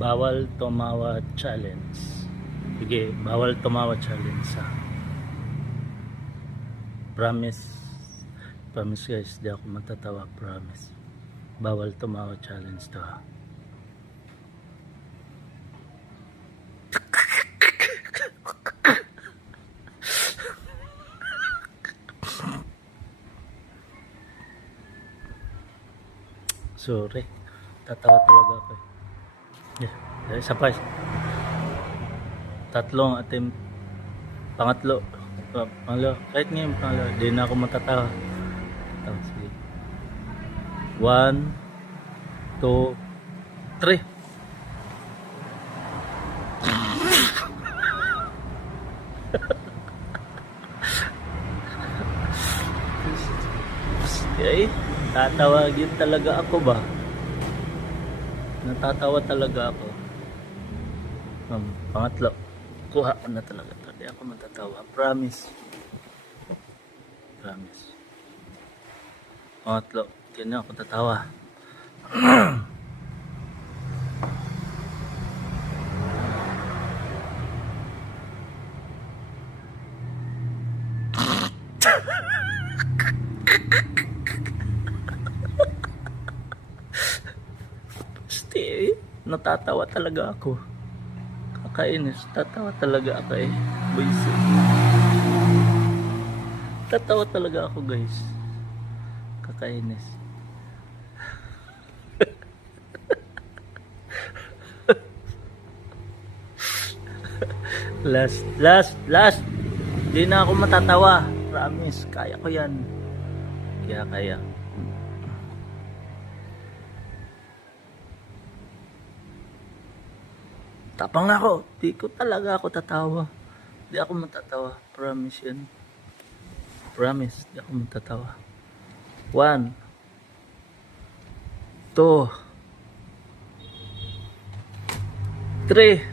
Bawal tumawa challenge. Sige, bawal tumawa challenge ha. Promise. Promise guys, di ako matatawa. Promise. Bawal tumawa challenge to ha. Sorry. Tatawa talaga ako eh. Yeah, isa pa. Tatlong attempt. Pangatlo. Pangalo. Kahit ngayon pangalo. Di na ako matatawa. Sige. 1, 2, 3. Okay. Tatawagin talaga ako ba? Natatawa talaga ako. Pangatlo. Kuha ko na talaga. Hindi ako matatawa. Promise. Promise. Pangatlo. Hindi na ako tatawa. Basti, natatawa talaga ako. Kakainis, tatawa talaga ako eh. Boys. Tatawa talaga ako guys. Kakainis. Last. Di na ako matatawa. Promise, kaya ko yan. Kaya. Tapang na ako. Di ko talaga ako tatawa. Di ako matatawa. Promise yan. Promise. Di ako matatawa. 1, 2, 3.